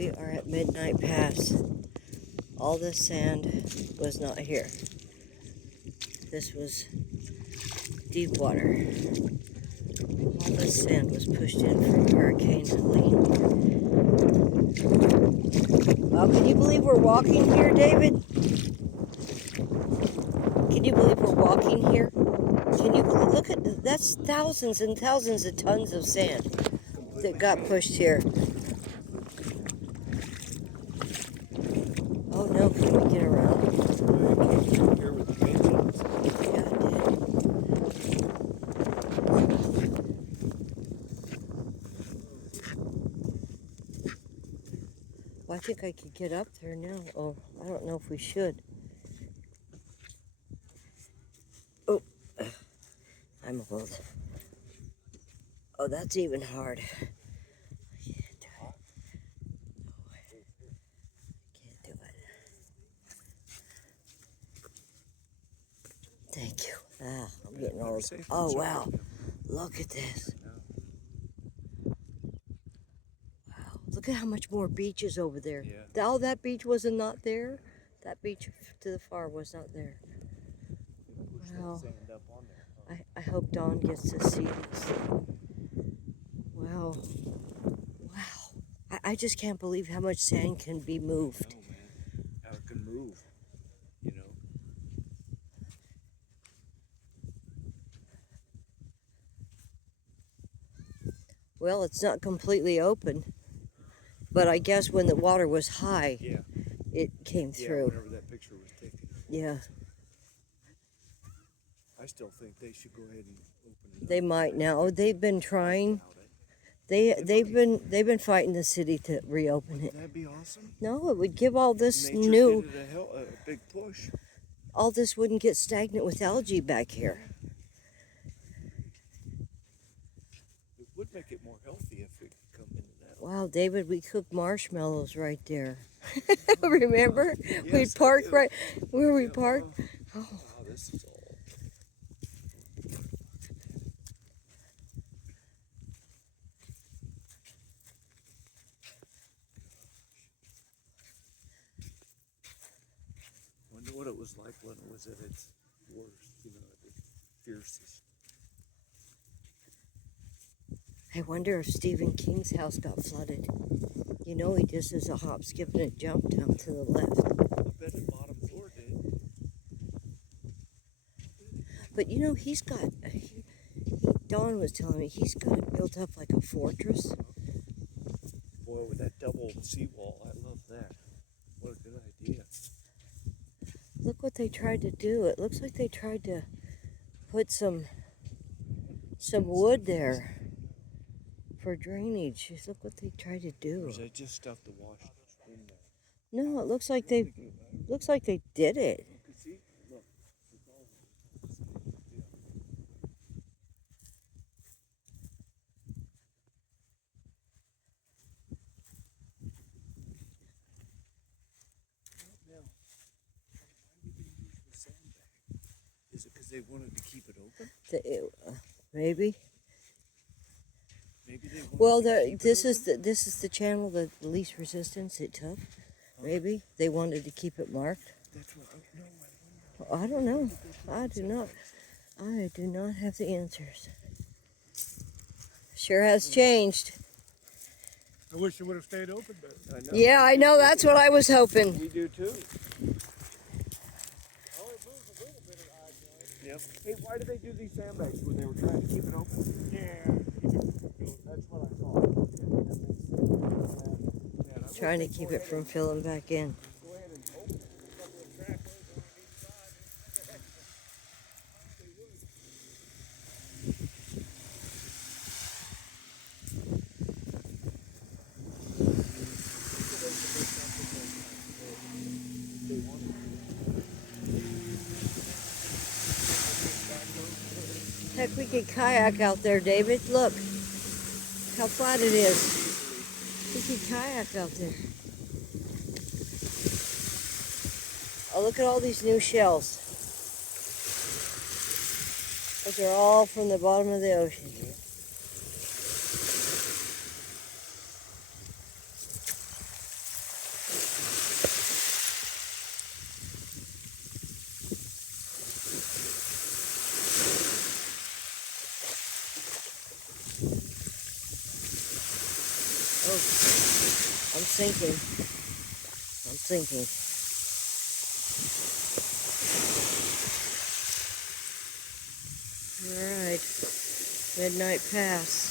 We are at Midnight Pass. All this sand was not here. This was deep water. All this sand was pushed in from Hurricane Helene. Well, can you believe we're walking here, David? Can you believe we're walking here? Can you look at that's thousands and thousands of tons of sand that got pushed here. Oh no, can we get around? Here with the engines. Yeah, I did. Well, I think I could get up there now. Oh, I don't know if we should. Oh, I'm old. Oh, that's even hard. I can't do it. No, I can't do it. Thank you. Ah, I'm getting old. Oh, wow. Look at this. Wow. Look at how much more beach is over there. Yeah. All that beach was not there. That beach to the far was not there. Wow. I hope Dawn gets to see this. Wow. Wow. I just can't believe how much sand can be moved. No, man. How it can move, you know. Well, it's not completely open, but I guess when the water was high, Yeah. it came through. Whenever that picture was taken. Yeah. I still think they should go ahead and open it up. They might now. They've been trying. They've been fighting the city to reopen it. Wouldn't that be awesome? No, it would give all this Nature new. did it a big push. All this wouldn't get stagnant with algae back here. It would make it more healthy if it could come into that. Wow, David, we cooked marshmallows right there. Remember? Yes, We'd park right where we parked. Oh. Wow, this is all. Wonder what it was like when it was at its worst, you know, at its fiercest. I wonder if Stephen King's house got flooded. You know, he just is a hop, skip, and a jump down to the left. I bet the bottom floor did. But you know, he's got, Dawn was telling me, he's got it built up like a fortress. Boy, with that double seawall, I love that. What a good idea. Look what they tried to do. It looks like they tried to put some wood there for drainage. Just look what they tried to do. Or is that just stuff to wash in there? No, it looks like they did it. You can see? Look. It's all Now, why did they use the sandbag? Is it because they wanted to keep it open? Maybe. Maybe they Well, wanted to keep this it open? is the channel the least resistance it took. Maybe they wanted to keep it marked. That's what I know. I don't know. I do not have the answers. Sure has changed. I wish it would have stayed open, but I know. Yeah, I know. That's what I was hoping. We do too. oh, it moves a little bit of eye. Yep. Hey, why did they do these sandbags when they were trying to keep it open? Yeah, That's what I thought. Okay, that makes sense. Yeah, I Trying to wish they'd keep go it ahead from and filling back in. Go ahead and open it. A couple of track holes on each side. Heck, we could kayak out there, David. Look how flat it is. We could kayak out there. Oh, look at all these new shells. Those are all from the bottom of the ocean. sinking. I'm sinking. All right, midnight pass.